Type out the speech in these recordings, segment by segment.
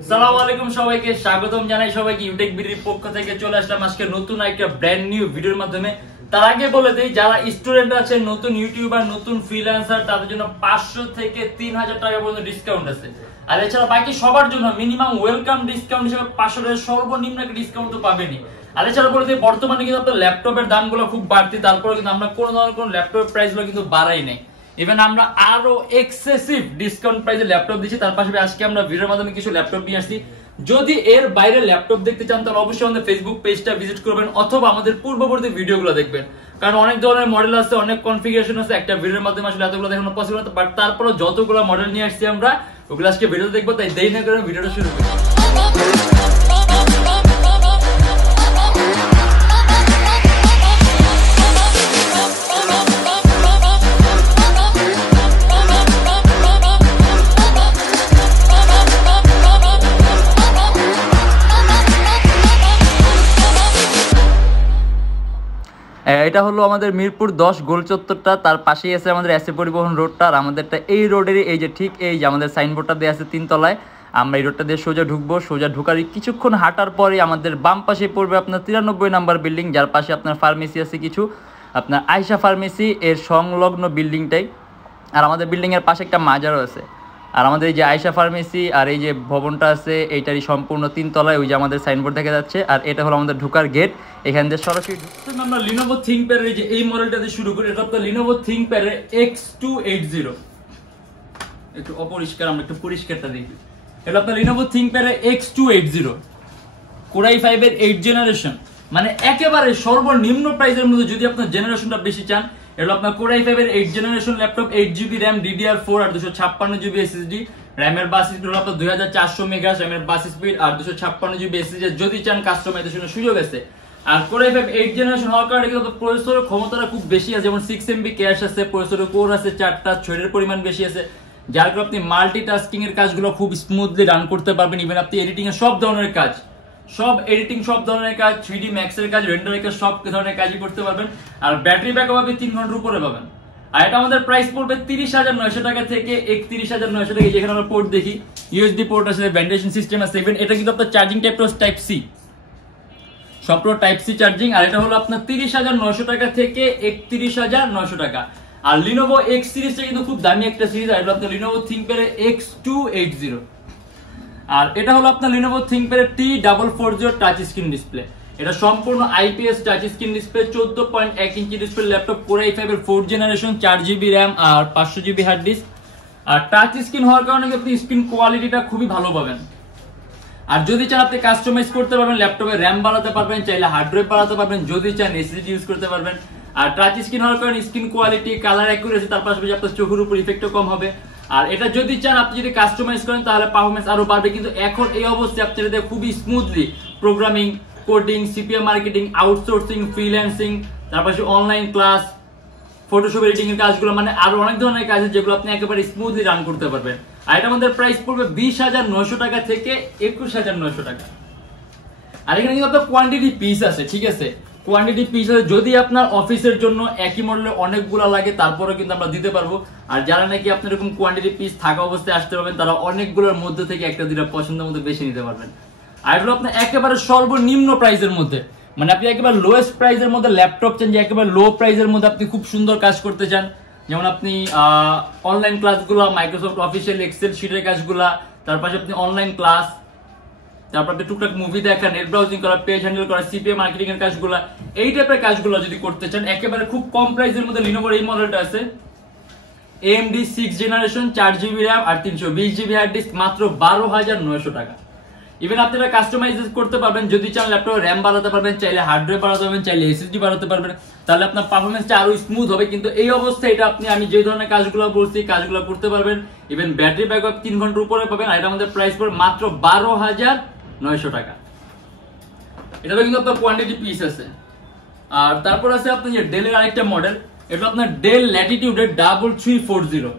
আসসালামু আলাইকুম সবাইকে স্বাগতম জানাই সবাইকে ইউটেকবিডির পক্ষ থেকে চলে আসলাম আজকে নতুন একটা ব্র্যান্ড নিউ ভিডিওর মাধ্যমে। তার আগে বলে দেই যারা স্টুডেন্ট আছেন, নতুন ইউটিউবার, নতুন ফ্রিল্যান্সার, তাদের জন্য 500 থেকে 3000 টাকা পর্যন্ত ডিসকাউন্ট আছে। আর এছাড়া বাকি সবার জন্য মিনিমাম ওয়েলকাম ডিসকাউন্ট হিসেবে 500 টাকা সর্বনিম্ন একটা ডিসকাউন্ট তো পাবেনই। আর এছাড়া বলে দিই বর্তমানে কিন্তু আপনার ল্যাপটপের দামগুলো খুব বাড়তি, তারপরে কিন্তু আমরা কোনো ধরনের কোনো ল্যাপটপের প্রাইসগুলো কিন্তু বাড়াই নাই। ইভেন আমরা আরো এক্সেসিভ ডিসকাউন্ট প্রাইসে ল্যাপটপ দিচ্ছি। তার পাশাপাশি আজকে আমরা ভিডিওর মাধ্যমে কিছু ল্যাপটপ নিয়ে আসছি। যদি এর বাইরে ল্যাপটপ দেখতে চান তাহলে অবশ্যই আমাদের ফেসবুক পেজটা ভিজিট করবেন অথবা আমাদের পূর্ববর্তী ভিডিওগুলো দেখবেন, কারণ অনেক ধরনের মডেল আছে, অনেক কনফিগারেশন আছে। একটা ভিডিওর মাধ্যমে আসলে এতগুলো দেখানো পসিবল না, বাট তারপরে যতগুলো মডেল নিয়ে আসছি আমরা ওগুলো আজকে ভিডিও দেখবো। তাই দেরি না করে ভিডিওটা শুরু করি। এটা হলো আমাদের মিরপুর 10 গোল চত্বরটা, তার পাশেই আছে আমাদের এসএ পরিবহন রোডটা। আর আমাদেরটা এই রোডেরই এই যে ঠিক এই যে আমাদের সাইনবোর্ডটা দেওয়া আছে 3 তলায়। আমরা এই রোডটা দিয়ে সোজা ঢুকবো, সোজা ঢুকার কিছুক্ষণ হাঁটার পরে আমাদের বাম পাশে পড়বে আপনার 93 নাম্বার বিল্ডিং, যার পাশে আপনার ফার্মেসি আছে কিছু, আপনার আয়শা ফার্মেসি এর সংলগ্ন বিল্ডিংটাই। আর আমাদের বিল্ডিংয়ের পাশে একটা মাজারও আছে। আর আমাদের এই যে আয়শা ফার্মেসি আর এই যে ভবনটা আছে এইটারই সম্পূর্ণ 3 তলায় ওই যে আমাদের সাইনবোর্ড দেখা যাচ্ছে। আর এটা হলো আমাদের ঢোকার গেট, এখান থেকে সরাসরি আমরা লিনোভো থিংকপ্যাড এর যে এই মডেলটা দিয়ে শুরু করি। এটা আপনার লিনোভো থিংকপ্যাড এর X280। একটু অপরিষ্কার, আমরা একটু পরিষ্কারটা দেখি। এটা আপনার লিনোভো থিংকপ্যাড এর X280 Core i5 এর 8 জেনারেশন, মানে একেবারে সর্বনিম্ন প্রাইসের মধ্যে যদি আপনার জেনারেশনটা বেশি চান। এটা আপনার Core i5 এর 8 generation laptop, 8GB RAM, DDR4 আর 256GB SSD। র্যামের বাস স্পিড হলো আপনার 2400 মেগাহার্টজ র্যামের বাস স্পিড আর 256GB SSD যদি চান কাস্টমাইজেশনের সুযোগ আছে। আর Core i5 8 জেনারেশন হওয়ার কারণে কিন্তু প্রসেসরের ক্ষমতাটা খুব বেশি আছে, যেমন 6MB ক্যাশ আছে, প্রসেসরের কোর আছে 4টা, থ্রেডের পরিমাণ বেশি আছে, যার কারণে আপনি মাল্টিটাস্কিং এর কাজগুলো খুব স্মুথলি রান করতে পারবেন। ইভেন আপনি এডিটিং এর সব ধরনের কাজ, সব ধরনের কাজ, 3D ম্যাক্স এর কাজ, রেন্ডারের কাজ, সব ধরনের কাজই করতে পারবেন। আর ব্যাটারি ব্যাকআপ আপনি 3 ঘন্টার উপরে পাবেন। আর এটা আমাদের প্রাইস পড়বে 30,900 টাকা থেকে 31,900 টাকা। যেখানে আমরা পোর্ট দেখি, ইউএসবি পোর্ট আছে, ভেন্টিলেশন সিস্টেম আছে, ইভেন এটা কিন্তু আপনার চার্জিং টাইপ সি, সম্পূর্ণ টাইপ সি চার্জিং। আর এটা হলো আপনার 30,900 টাকা থেকে 31,900 টাকা। আর লিনোভো X সিরিজটা কিন্তু খুব দামি একটা সিরিজ। আর এটা আপনার লিনোভো থিংকপ্যাড এর X280। আর এটা হলো আপনার লিনোভো থিংকপ্যাড এর T440 টাচ স্ক্রিন ডিসপ্লে। এটা সম্পূর্ণ IPS touch screen display, 14.1 inch display laptop, Core i5 এর 4 জেনারেশন, 4GB RAM আর 500GB হার্ড ডিস্ক। আর টাচ স্ক্রিন হওয়ার কারণে আপনি স্ক্রিন কোয়ালিটিটা খুবই ভালো পাবেন। আর যদি চান আপনি কাস্টমাইজ করতে পারবেন, ল্যাপটপে র্যাম বাড়াতে পারবেন, চাইলে হার্ড ড্রাইভ বাড়াতে পারবেন, যদি চান এসএসডি ইউজ করতে পারবেন। আর টাচ স্ক্রিন হওয়ার কারণে স্ক্রিন কোয়ালিটি, কালার অ্যাকুরেসি, তার পাশাপাশি আপনার চোখের উপর ইফেক্টও কম হবে। আর এটা যদি চান আপনি যদি কাস্টমাইজ করেন তাহলে পারফরম্যান্স আরো বাড়বে। কিন্তু এখন এই অবস্থায় আপনি এটা খুবই smoothly programming, coding, CPM marketing, outsourcing, freelancing, তারপর অনলাইন ক্লাস, ফটোশপ এডিটিং এর কাজগুলো, মানে আরো অনেক ধরনের কাজ যেগুলো আপনি একেবারে স্মুথলি রান করতে পারবেন। আর এটা আমাদের প্রাইস পড়বে 20,900 টাকা থেকে 21,900 টাকা। আর এখানে কিন্তু আপনার কোয়ান্টিটি পিস আছে, ঠিক আছে, কোয়ান্টিটি পিস আছে। যদি আপনার অফিসের জন্য একই মডেলের অনেকগুলো লাগে তারপরে কিন্তু আমরা দিতে পারবো। আর যারা নাকি আপনার এরকম কোয়ান্টিটি পিস থাকা অবস্থায় আসতে পারবেন তারা অনেকগুলোর মধ্যে থেকে একটা দুটা পছন্দের মধ্যে বেছে নিতে পারবেন। আর এগুলো আপনার একেবারে সর্বনিম্ন প্রাইসের মধ্যে, মানে আপনি একেবারে লোয়েস্ট প্রাইসের মধ্যে ল্যাপটপ চান, যে একেবারে লো প্রাইসের মধ্যে আপনি খুব সুন্দর কাজ করতে চান, যেমন আপনি অনলাইন ক্লাসগুলো, মাইক্রোসফট অফিসিয়াল এক্সেল শিটের কাজগুলা, তারপর আপনি অনলাইন ক্লাস, তারপর আপনি টুকটাক মুভি দেখা, নেট ব্রাউজিং করা, পেজ হ্যান্ডেল করা, সিপিএম মার্কেটিং এর কাজগুলো, এই টাইপের কাজগুলো যদি করতে চান একেবারে খুব কম প্রাইসের মধ্যে লিনোভোর এই মডেলটা আছে, AMD 6 জেনারেশন, 4GB RAM আর 320GB হার্ড ডিস্ক, মাত্র 12,900 টাকা। ইভেন আপনারা কাস্টমাইজ করতে পারবেন, যদি চান ল্যাপটপে র্যাম বাড়াতে পারবেন, চাইলে হার্ড ড্রাইভ বাড়াতে পারবেন, চাইলে এসএসডি বাড়াতে পারবেন, তাহলে আপনার পারফরম্যান্সটা আরো স্মুথ হবে। কিন্তু এই অবস্থায় এটা আমি যে ধরনের কাজগুলো বলছি কাজগুলো করতে পারবেন। ইভেন ব্যাটারি ব্যাকআপ 3 ঘন্টার উপরে পাবেন। আর এটা আমাদের প্রাইস পড়বে মাত্র 12,900 টাকা। এটারও কিন্তু আপনার কোয়ান্টিটি পিস আছে। আর তারপর আছে আপনার যে ডেলের আরেকটা মডেল, এটা আপনার ডেল ল্যাটিটিউডের 3340।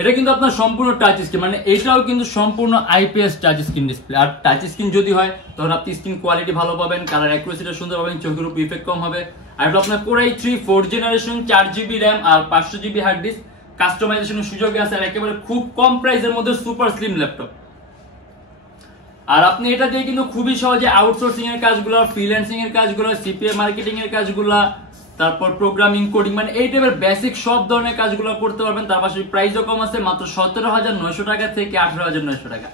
এটা কিন্তু আপনার সম্পূর্ণ টাচ স্ক্রিন, মানে এটাও কিন্তু সম্পূর্ণ আইপিএস টাচ স্ক্রিন ডিসপ্লে। আর টাচ স্ক্রিন যদি হয় তখন আপনি স্ক্রিন কোয়ালিটি ভালো পাবেন, কালার অ্যাকুরেসিটা সুন্দর পাবেন, চোখের উপর ইফেক্ট কম হবে। আর এটা আপনার Core i3 4 generation, 4GB RAM আর 500GB হার্ড ডিস্ক, কাস্টমাইজেশনের সুযোগ আছে। আর একেবারে খুব কম প্রাইসের মধ্যে সুপার স্লিম ল্যাপটপ, আর আপনি এটা দিয়ে কিন্তু খুবই সহজে আউটসোর্সিং এর কাজগুলো, ফ্রিল্যান্সিং এর কাজগুলো, সিপিএ মার্কেটিং এর কাজগুলো, তারপর প্রোগ্রামিং, কোডিং, মানে এই টাইপের বেসিক সব ধরনের কাজগুলো করতে পারবেন। তার পাশে প্রাইসও কম আছে, মাত্র 17,900 টাকা থেকে 18,900 টাকা।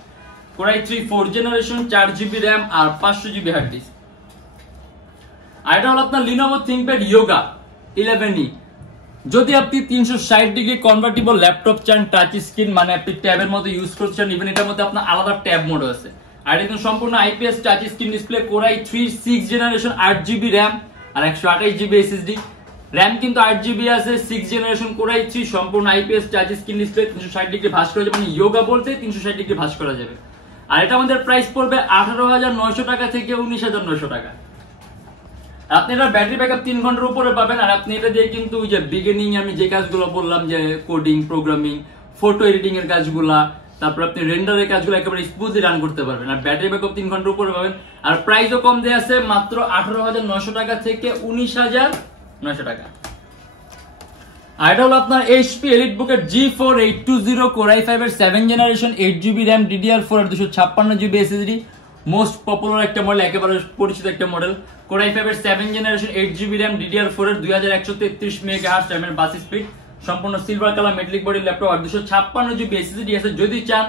Core i 3 4th generation, 4GB RAM আর 500GB হার্ড ডিস্ক। আর এটা হলো আপনার লিনোভো থিংকপ্যাড ইয়োগা 11E। যদি আপনি 360 ডিগ্রি কনভার্টিবল ল্যাপটপ চান, টাচ স্ক্রিন, মানে আপনি ট্যাবের মতো ইউজ করছেন, ইভেন এটার মধ্যে আপনার আলাদা ট্যাব মোডও আছে। আর এটা সম্পূর্ণ IPS touch screen display, core i 3 6th generation, 8GB RAM আর 128GB এসএসডি। র্যাম কিন্তু 8GB আছে, 6th জেনারেশন কোরাই 3, সম্পূর্ণ IPS touch screen display, 360 degree ভাঁজ করা যাবে, মানে ইয়োগা বলতে 360 ডিগ্রি ভাঁজ করা যাবে। আর এটা আমাদের প্রাইস পড়বে 18,900 টাকা থেকে 19,900 টাকা। আপনি এটা ব্যাটারি ব্যাকআপ 3 ঘন্টার উপরে পাবেন। আর আপনি এটা দিয়ে কিন্তু ওই যে বিগিনিং আমি যে কাজগুলো বললাম, যে কোডিং, প্রোগ্রামিং, ফটো এডিটিং এর কাজগুলা, তারপর আপনি রেন্ডারের কাজগুলো একেবারে স্মুথলি রান করতে পারবেন। আর ব্যাটারি ব্যাকআপ 3 ঘন্টার উপরে পাবেন। আর প্রাইসও কম দেয়া আছে, মাত্র 18,900 টাকা থেকে 19,900 টাকা। আর এটা হলো আপনার এইচপি এলিটবুকের G4 820 কোরাই 5 এর 7th generation, 8GB RAM, DDR4 আর 256GB এসএসডি। মোস্ট পপুলার একটা মডেল, একেবারে পরিচিত একটা মডেল। কোরাই 5 এর 7th generation, 8GB RAM, DDR4 এর 2133 মেগাহার্টজ টাইমের বাস স্পিড, সম্পূর্ণ silver colour metallic body laptop আর 256GB এসএসডি আছে। যদি চান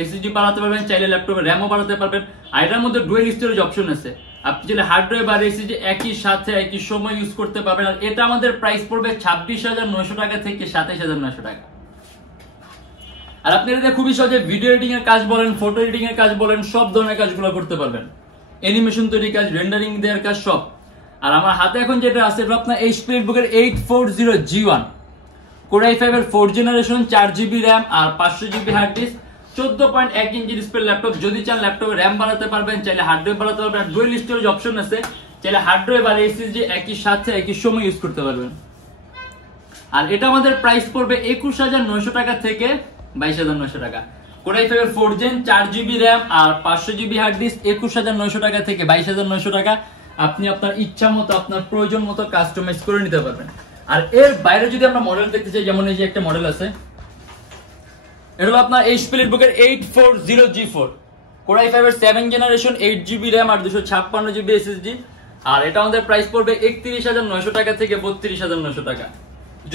এসএসডি বাড়াতে পারবেন, চাইলে ল্যাপটপে র্যামও বাড়াতে পারবেন। আর এটার মধ্যে ডুয়েল স্টোরেজ অপশন আছে, আপনি চাইলে হার্ড ড্রাইভ আর এসএসডি একই সাথে একই সময় ইউজ করতে পারবেন। আর এটা আমাদের প্রাইস পড়বে 26,900 টাকা থেকে 27,900 টাকা। আর আপনি এটাতে খুবই সহজে ভিডিও এডিটিং এর কাজ বলেন, ফটো এডিটিং এর কাজ বলেন, সব ধরনের কাজগুলো করতে পারবেন, অ্যানিমেশন তৈরি কাজ, রেন্ডারিং দেওয়ার কাজ, সব। আর আমার হাতে এখন যেটা আছে এটা আপনার এইচপি এলিটবুকের 840G1 কোরাই 5 এর 4th জেনারেশন, 4GB র্যাম আর 500GB hard disk, 14.1 inch display laptop. যদি চান ল্যাপটপে র্যাম বাড়াতে পারবেন, চাইলে হার্ড ড্রাইভ বাড়াতে পারবেন। আর ডুয়েল স্টোরেজ অপশন আছে, চাইলে হার্ড ড্রাইভ আর এসএসডি একই সাথে একই সময় ইউজ করতে পারবেন। আর এটা আমাদের প্রাইস পড়বে 21,900 টাকা থেকে 22,900 টাকা। কোরাই 5 এর 4th জেন, 4GB র্যাম আর 500GB হার্ড ডিস্ক, 21,900 টাকা থেকে 22,900 টাকা। আপনি আপনার ইচ্ছা মতো, আপনার প্রয়োজন মতো কাস্টমাইজ করে নিতে পারবেন। আর এর বাইরে যদি আমরা মডেল দেখতে চাই, যেমন এই যে একটা মডেল আছে, এটা হলো আপনার এইচপি এলিটবুকের 840G4 কোরাই 5 এর 7th জেনারেশন, 8GB র্যাম আর 256GB এসএসডি। আর এটা আমাদের প্রাইস পড়বে 31,900 টাকা থেকে 32,900 টাকা।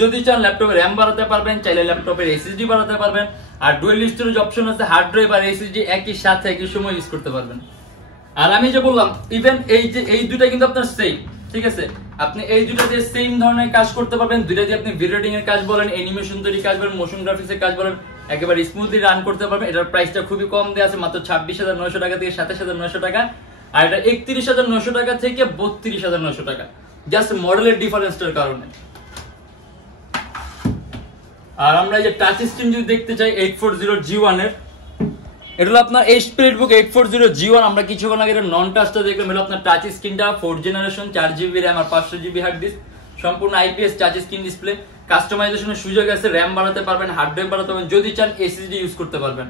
যদি চান ল্যাপটপে র্যাম বাড়াতে পারবেন, চাইলে ল্যাপটপের এসএসডি বাড়াতে পারবেন। আর ডুয়েল স্টোরেজ অপশন আছে, হার্ড ড্রাইভ আর এসএসডি একই সাথে একই সময় ইউজ করতে পারবেন। আর আমি যে বললাম, ইভেন এই দুটো কিন্তু আপনার সেম, ঠিক আছে? আপনি এই দুটো দিয়ে সেম ধরনের কাজ করতে পারবেন। দুটো দিয়ে আপনি ভিডিও এডিটিং এর কাজ বলেন, অ্যানিমেশন তৈরি কাজ বলেন, মোশন গ্রাফিক্স এর কাজ বলেন, একেবারে স্মুথলি রান করতে পারবেন। এটার প্রাইসটা খুবই কম দেয়া আছে, মাত্র 26,900 টাকা থেকে 27,900 টাকা। আর এটা 31,900 টাকা থেকে 32,900 টাকা, জাস্ট মডেলের ডিফারেন্সটার কারণে। আর আমরা এই যে টাচ স্ক্রিন যদি দেখতে চাই 840G1 এর, এটা হলো আপনার এইচপি এলিটবুক 840G1। আমরা কিছুক্ষণ আগে এটা নন টাচটা দেখলাম, এটা আপনার টাচ স্ক্রিনটা, 4th জেনারেশন, 4GB র্যাম আর 500GB হার্ড ডিস্ক, সম্পূর্ণ আইপিএস টাচ স্ক্রিন ডিসপ্লে। কাস্টমাইজেশনের সুযোগ আছে, র্যাম বাড়াতে পারবেন, হার্ড ড্রাইভ বাড়াতে পারবেন, যদি চান এসএসডি ইউজ করতে পারবেন।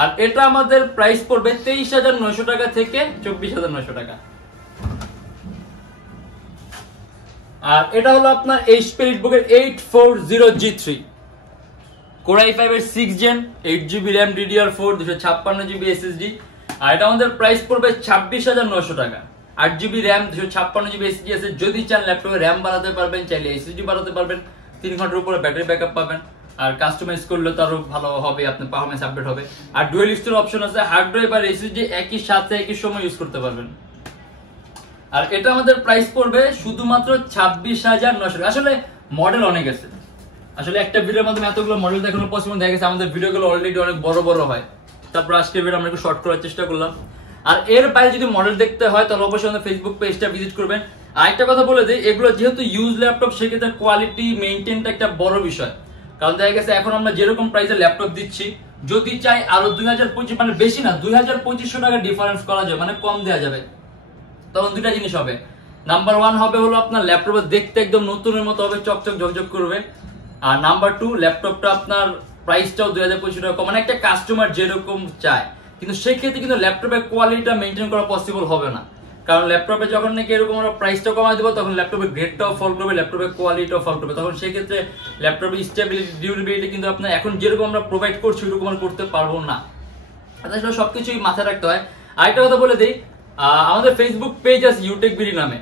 আর এটা আমাদের প্রাইস পড়বে 23,900 টাকা থেকে 24,900 টাকা। আর এটা হলো আপনার এইচপি এলিটবুকের 840G3 কোরাই 5 এর 6th gen, 8GB RAM, DDR4 256GB SSD. আর এটা আমাদের প্রাইস পড়বে 26,900 টাকা। 8GB র্যাম, 256GB এসএসডি আছে। যদি চান ল্যাপটপে র্যাম বাড়াতে পারবেন, চাইলে এসএসডি বাড়াতে পারবেন। 3 ঘন্টার উপরে ব্যাটারি ব্যাকআপ পাবেন। আর কাস্টমাইজ করলে তো আরো ভালো হবে, আপনার পারফরম্যান্স আপডেট হবে। আর ডুয়েল স্টোরেজ অপশন আছে, হার্ড ড্রাইভ আর এসএসডি একই সাথে একই সময় ইউজ করতে পারবেন। আর এটা আমাদের প্রাইস পড়বে শুধুমাত্র 26,900 টাকা। আসলে মডেল অনেক আছে, আসলে একটা ভিডিওর মাধ্যমে এতগুলো মডেল দেখানো পসিবল, দেখা গেছে আমাদের ভিডিওগুলো অলরেডি অনেক বড় বড় হয়। তারপর আজকের ভিডিও আমরা একটু শর্ট করার চেষ্টা করলাম। আর এর বাইরে যদি মডেল দেখতে হয় তাহলে অবশ্যই আমাদের ফেসবুক পেজটা ভিজিট করবেন। আর একটা কথা বলে দিই, এগুলো যেহেতু ইউজ ল্যাপটপ, সেক্ষেত্রে কোয়ালিটি মেইনটেইনটা একটা বড় বিষয়। কারণ দেখা গেছে এখন আমরা যেরকম প্রাইসে ল্যাপটপ দিচ্ছি, যদি চাই আরো 2025, মানে বেশি না, 2,500 টাকা ডিফারেন্স করা যাবে, মানে কম দেওয়া যাবে। তখন দুইটা জিনিস হবে, নাম্বার 1 হবে হলো আপনার ল্যাপটপে দেখতে একদম নতুনের মতো হবে, চকচক ঝকঝক করবে। আর নাম্বার 2, ল্যাপটপটা আপনার প্রাইসটাও 2,500 টাকা কম, মানে একটা কাস্টমার যেরকম চায়। কিন্তু সেক্ষেত্রে কিন্তু ল্যাপটপের কোয়ালিটিটা মেনটেন করা পসিবল হবে না। কারণ ল্যাপটপে যখন নাকি এরকম আমরা প্রাইসটা কমাই দেবো, তখন ল্যাপটপের গ্রেডটাও ফল করবে, ল্যাপটপের কোয়ালিটিটাও ফল করবে। তখন সেক্ষেত্রে ল্যাপটপের স্টেবিলিটি, ডিউরেবিলিটি কিন্তু আপনার এখন যেরকম আমরা প্রোভাইড করছি ওরকম আমরা করতে পারবো না। আসলে সবকিছুই মাথায় রাখতে হয়। আরেকটা কথা বলে দিই, আমাদের ফেসবুক পেজ আছে ইউটেকবিডি নামে।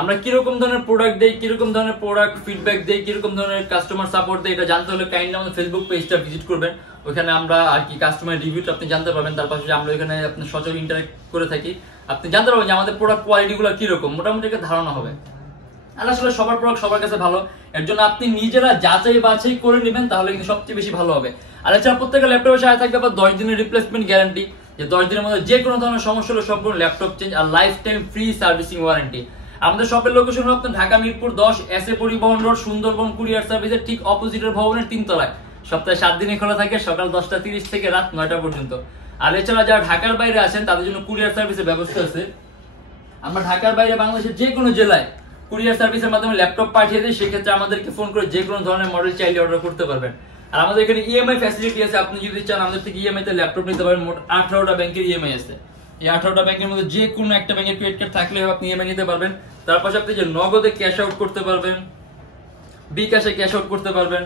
আমরা কিরকম ধরনের প্রোডাক্ট দেই, কিরকম ধরনের প্রোডাক্ট ফিডব্যাক দেই, কিরকম ধরনের কাস্টমার সাপোর্ট দেই, এটা জানতে হলে কাইন্ডলি আমাদের ফেসবুক পেজটা ভিজিট করবেন। ওখানে আমরা আর কি কাস্টমার রিভিউটা আপনি জানতে পারবেন। তার পাশে আমরা ওখানে আপনি সচল ইন্টারেক্ট করে থাকি, আপনি জানতে পারবেন যে আমাদের প্রোডাক্ট কোয়ালিটি গুলো কিরকম, মোটামুটি একটা ধারণা হবে। আর আসলে সবার প্রোডাক্ট সবার কাছে ভালো, এর জন্য আপনি নিজেরা যাচাই বাছাই করে নেবেন, তাহলে কিন্তু সবচেয়ে বেশি ভালো হবে। আর এছাড়া প্রত্যেকটা ল্যাপটপের সাথে থাকবে আবার 10 দিনের রিপ্লেসমেন্ট গ্যারান্টি, যে 10 দিনের মধ্যে যে কোনো ধরনের সমস্যা হলে সম্পূর্ণ ল্যাপটপ চেঞ্জ, আর life time free servicing warranty. আমাদের শপের লোকেশন হলো আপনার Dhaka Mirpur 10 SA Paribahan road, Sundarban courier সার্ভিসের ঠিক অপোজিটের ভবনের 3 তলায়। সপ্তাহে 7 দিনই খোলা থাকে, সকাল 10টা 30 থেকে রাত 9টা পর্যন্ত। আর এছাড়া যারা ঢাকার বাইরে আছেন তাদের জন্য কুরিয়ার সার্ভিসের ব্যবস্থা আছে। আমরা ঢাকার বাইরে বাংলাদেশের যে কোনো জেলায় কুরিয়ার সার্ভিসের মাধ্যমে ল্যাপটপ পাঠিয়ে দিই, সেক্ষেত্রে আমাদেরকে ফোন করে যে কোনো ধরনের মডেল চাইলে অর্ডার করতে পারবেন। আর আমাদের এখানে ইএমআই ফ্যাসিলিটি আছে, আপনি যদি চান আমাদের থেকে ইএমআই তে ল্যাপটপ নিতে পারেন। মোট 18টা ব্যাংকের ইএমআই আছে। এই 18টা ব্যাংকের মধ্যে যে কোনো একটা ব্যাংকের ক্রেডিট কার্ড থাকলে আপনি ইএমআই নিতে পারবেন। তার পাশে আপনি যে নগদে ক্যাশ আউট করতে পারবেন, bKash-এ ক্যাশ আউট করতে পারবেন।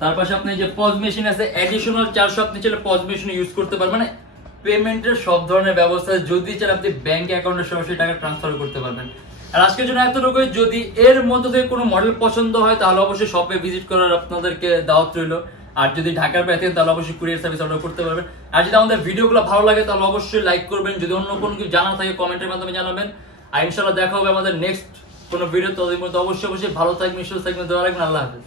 তার পাশে আপনি যে পজ মেশিন আছে, অ্যাডিশনাল 400 আপনি চাইলে পজ মেশিন ইউজ করতে পারবেন। মানে পেমেন্টের সব ধরনের ব্যবস্থা, যদি চান আপনি ব্যাংক অ্যাকাউন্টে সরাসরি টাকা ট্রান্সফার করতে পারবেন। আর আজকের জন্য এতটুকুই। যদি এর মধ্যে থেকে কোনো মডেল পছন্দ হয় তাহলে অবশ্যই শপে ভিজিট করার আপনাদেরকে দাওয়াত রইল। আর যদি ঢাকার বাইরে থাকেন তাহলে অবশ্যই কুরিয়ার সার্ভিস অর্ডার করতে পারবেন। আর যদি আমাদের ভিডিওগুলো ভালো লাগে তাহলে অবশ্যই লাইক করবেন, যদি অন্য কোনো কিছু জানার থাকে কমেন্টের মাধ্যমে জানাবেন। আর ইনশাআল্লাহ দেখা হবে আমাদের নেক্সট কোনো ভিডিও। ততদিন পর্যন্ত অবশ্যই ভালো থাকবেন, সুস্থ থাকবেন, দোয়া রাখবেন। আল্লাহ হাফেজ।